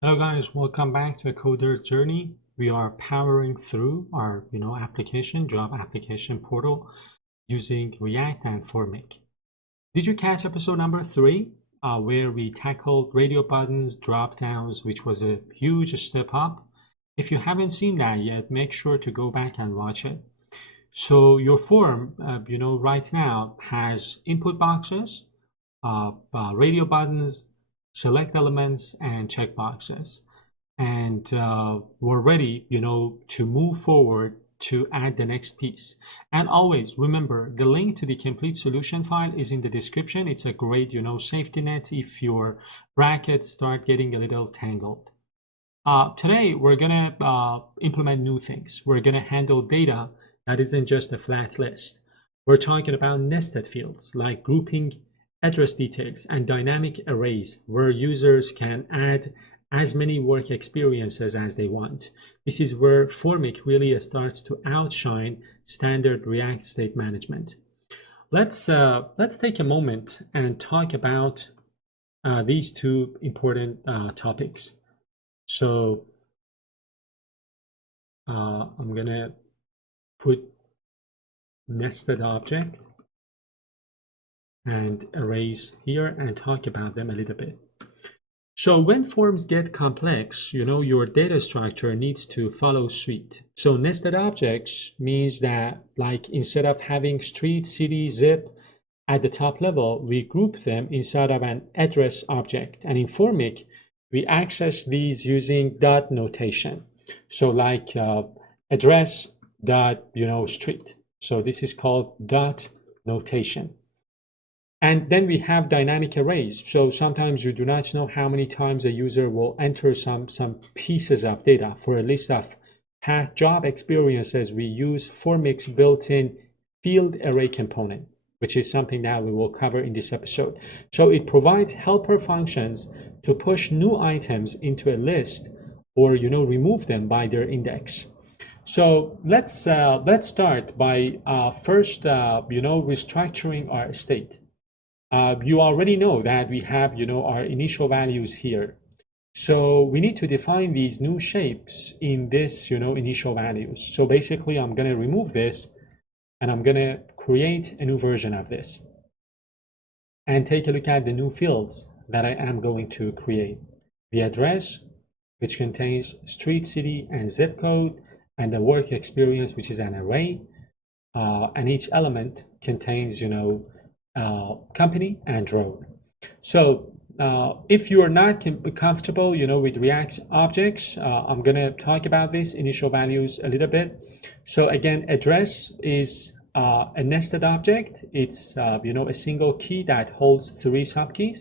Hello guys, welcome back to a Coder's Journey. We are powering through our job application portal using React and Formik. Did you catch episode number 3 where we tackled radio buttons, drop downs, which was a huge step up? If you haven't seen that yet, make sure to go back and watch it. So your form, right now has input boxes, radio buttons, select elements, and checkboxes. And we're ready, to move forward to add the next piece. And always remember, the link to the complete solution file is in the description. It's a great, safety net if your brackets start getting a little tangled. Today, we're gonna implement new things. We're gonna handle data that isn't just a flat list. We're talking about nested fields like grouping address details and dynamic arrays where users can add as many work experiences as they want. This is where Formik really starts to outshine standard React state management. Let's take a moment and talk about these two important topics. So I'm gonna put nested object and arrays here and talk about them a little bit. So when forms get complex, your data structure needs to follow suit. So nested objects means that, like, instead of having street, city, zip at the top level, we group them inside of an address object. And in Formik, we access these using dot notation. So like address dot, street. So this is called dot notation. And then we have dynamic arrays. So sometimes you do not know how many times a user will enter some pieces of data. For a list of past job experiences, we use Formik's built-in FieldArray component, which is something that we will cover in this episode. So it provides helper functions to push new items into a list or remove them by their index. So let's start by first restructuring our state. You already know that we have our initial values here. So we need to define these new shapes in this initial values. So basically I'm going to remove this and I'm going to create a new version of this and take a look at the new fields that I am going to create. The address, which contains street, city, and zip code, and the work experience, which is an array, and each element contains company and role. So if you are not comfortable with React objects, I'm going to talk about this initial values a little bit. So again, address is a nested object. It's a single key that holds 3 subkeys.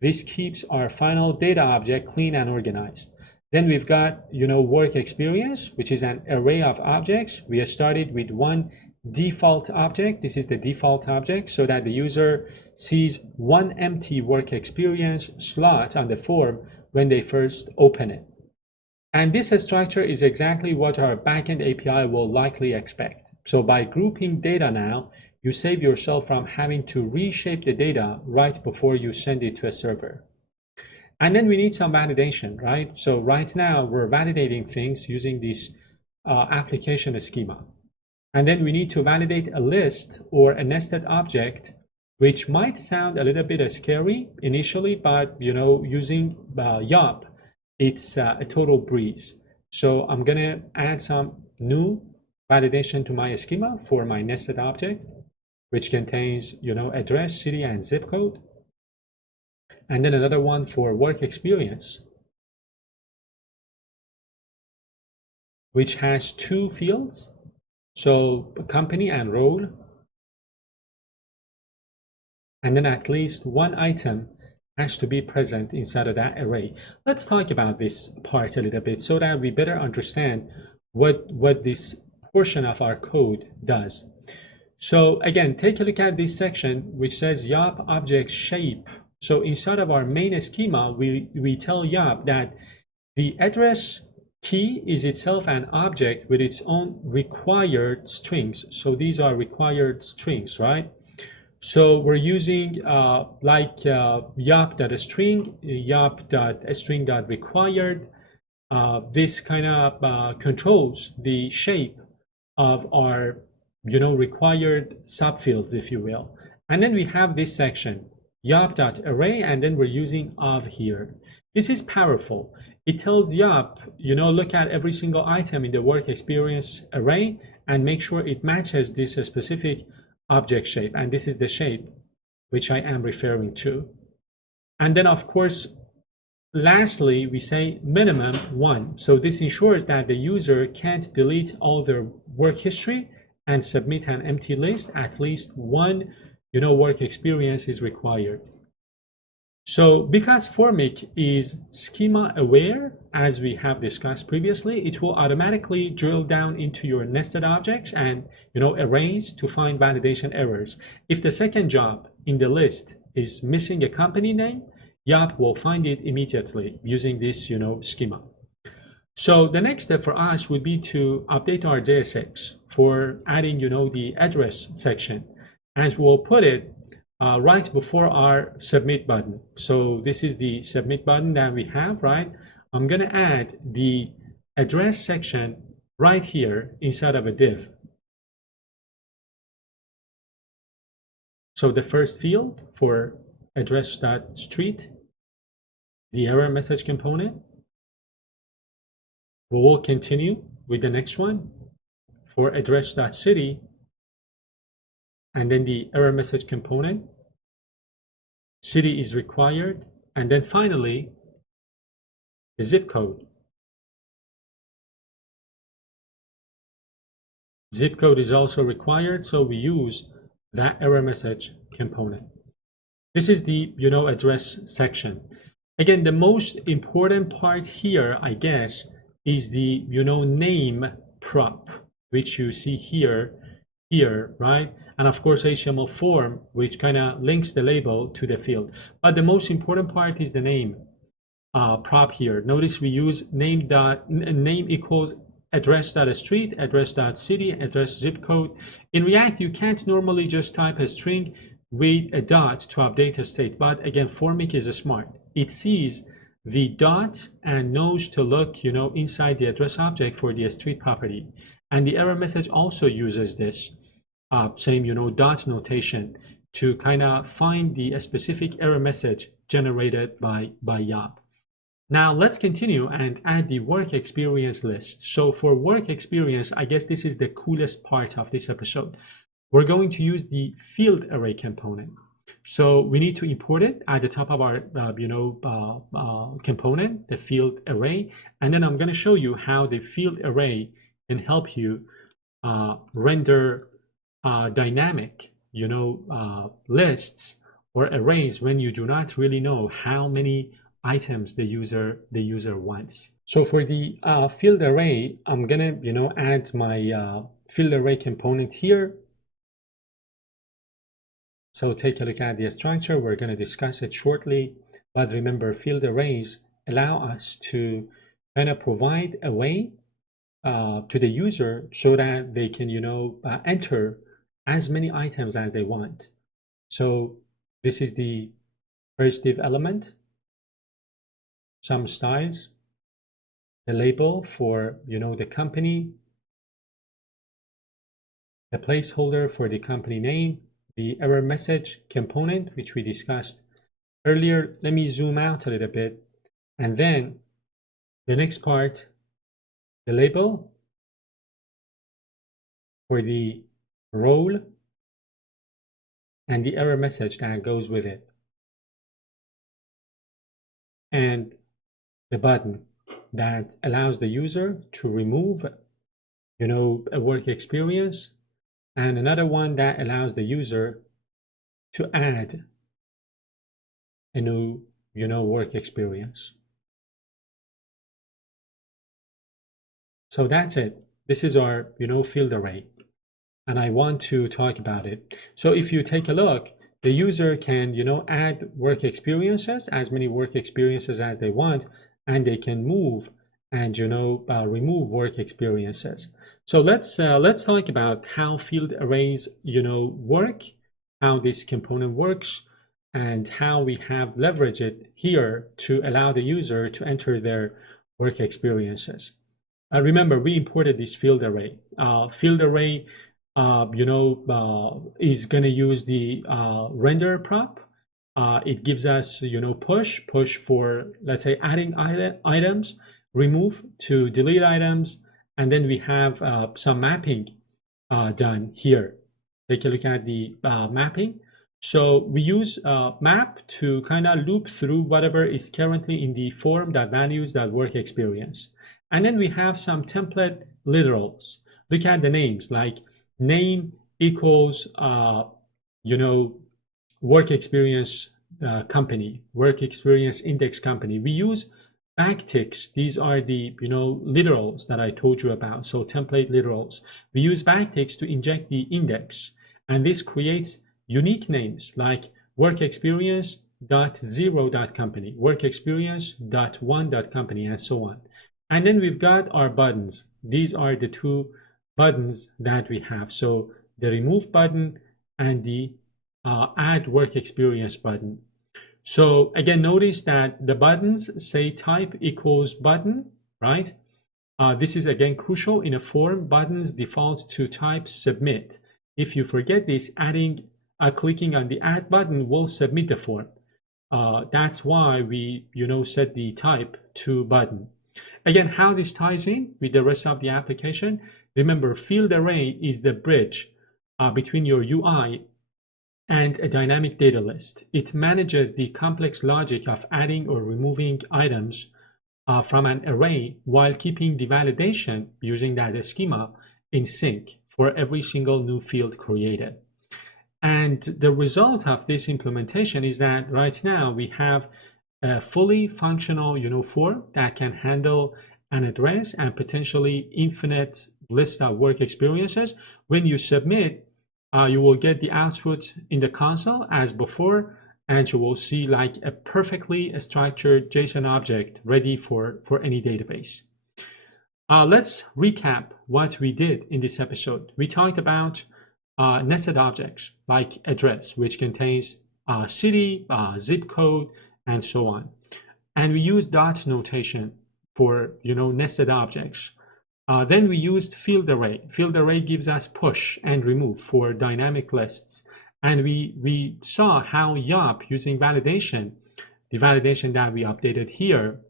This keeps our final data object clean and organized. Then we've got work experience, which is an array of objects. We started with one default object. This is the default object, so that the user sees one empty work experience slot on the form when they first open it. And this structure is exactly what our backend API will likely expect. So by grouping data now, you save yourself from having to reshape the data right before you send it to a server. And then we need some validation, right? So right now we're validating things using this application schema. And then we need to validate a list or a nested object, which might sound a little bit scary initially, but using YAP, it's a total breeze. So I'm gonna add some new validation to my schema for my nested object, which contains address, city, and zip code. And then another one for work experience, which has 2 fields. So company and role, and then at least one item has to be present inside of that array. Let's talk about this part a little bit so that we better understand what this portion of our code does. So again, take a look at this section which says YAP object shape. So inside of our main schema, we tell YAP that the address key is itself an object with its own required strings. So these are required strings, right? So we're using like yop.string, yop.string.required. This kind of controls the shape of our, required subfields, if you will. And then we have this section, yop.array, and then we're using of here. This is powerful. It tells Yop, look at every single item in the work experience array and make sure it matches this specific object shape. And this is the shape which I am referring to. And then, of course, lastly, we say minimum 1. So this ensures that the user can't delete all their work history and submit an empty list. At least one, work experience is required. So because Formik is schema aware, as we have discussed previously, it will automatically drill down into your nested objects and arrays to find validation errors. If the second job in the list is missing a company name, Yop will find it immediately using this schema. So the next step for us would be to update our JSX for adding the address section, and we'll put it right before our submit button. So this is the submit button that we have, right? I'm going to add the address section right here inside of a div. So the first field for address.street, the error message component. We will continue with the next one for address.city, and then the error message component. City is required, and then finally the zip code. Zip code is also required, so we use that error message component. This is the address section. Again, the most important part here, I guess, is the name prop, which you see here, right? And of course HTML form, which kind of links the label to the field. But the most important part is the name prop here. Notice we use name equals address.street, address.city, address zip code. In React, you can't normally just type a string with a dot to update a state. But again, Formik is smart. It sees the dot and knows to look, inside the address object for the street property. And the error message also uses this same, dot notation to kind of find the specific error message generated by Yop. Now let's continue and add the work experience list. So for work experience, I guess this is the coolest part of this episode. We're going to use the FieldArray component. So we need to import it at the top of our component, the FieldArray, and then I'm going to show you how the FieldArray can help you render dynamic, lists or arrays when you do not really know how many items the user wants. So for the FieldArray, I'm gonna add my FieldArray component here. So take a look at the structure. We're going to discuss it shortly, but remember, FieldArrays allow us to kind of provide a way to the user so that they can enter as many items as they want. So this is the first div element, some styles, the label for the company, the placeholder for the company name, the error message component, which we discussed earlier. Let me zoom out a little bit, and then the next part, the label for the role and the error message that goes with it, and the button that allows the user to remove a work experience, and another one that allows the user to add a new work experience. So that's it. This is our FieldArray, and I want to talk about it. So if you take a look, the user can add work experiences, as many work experiences as they want, and they can move and remove work experiences. So let's talk about how FieldArrays work how this component works and how we have leveraged it here to allow the user to enter their work experiences. Remember, we imported this field array. Field array, is going to use the render prop. It gives us, push for, let's say, adding items, remove to delete items, and then we have some mapping done here. Take a look at the mapping. So we use map to kind of loop through whatever is currently in the form.values.work experience. And then we have some template literals. Look at the names, like name equals, work experience company, work experience index company. We use backticks. These are the literals that I told you about. So template literals. We use backticks to inject the index, and this creates unique names like work experience .0.company, work experience .1.company, and so on. And then we've got our buttons. These are the two buttons that we have. So the remove button and the add work experience button. So again, notice that the buttons say type equals button, right? This is again crucial in a form. Buttons default to type submit. If you forget this, clicking on the add button will submit the form. That's why we set the type to button. Again, how this ties in with the rest of the application. Remember, field array is the bridge between your UI and a dynamic data list. It manages the complex logic of adding or removing items from an array while keeping the validation using that schema in sync for every single new field created. And the result of this implementation is that right now we have a fully functional form that can handle an address and potentially infinite list of work experiences. When you submit, you will get the output in the console as before, and you will see like a perfectly structured JSON object ready for any database. Let's recap what we did in this episode. We talked about nested objects like address, which contains city, zip code, and so on. And we used dot notation for nested objects. Then we used field array. Field array gives us push and remove for dynamic lists. And we saw how YOP using validation, the validation that we updated here,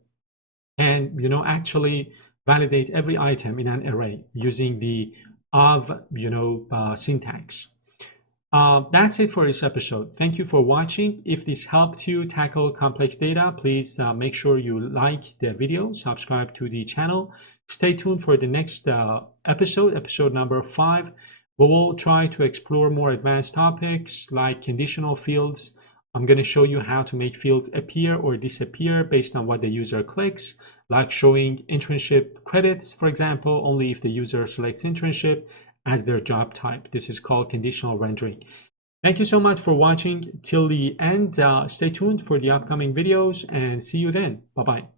and actually validate every item in an array using the of syntax. That's it for this episode. Thank you for watching. If this helped you tackle complex data, please make sure you like the video, subscribe to the channel. Stay tuned for the next episode number 5. We will try to explore more advanced topics like conditional fields. I'm going to show you how to make fields appear or disappear based on what the user clicks, like showing internship credits, for example, only if the user selects internship as their job type. This is called conditional rendering. Thank you so much for watching till the end. Stay tuned for the upcoming videos and see you then. Bye-bye.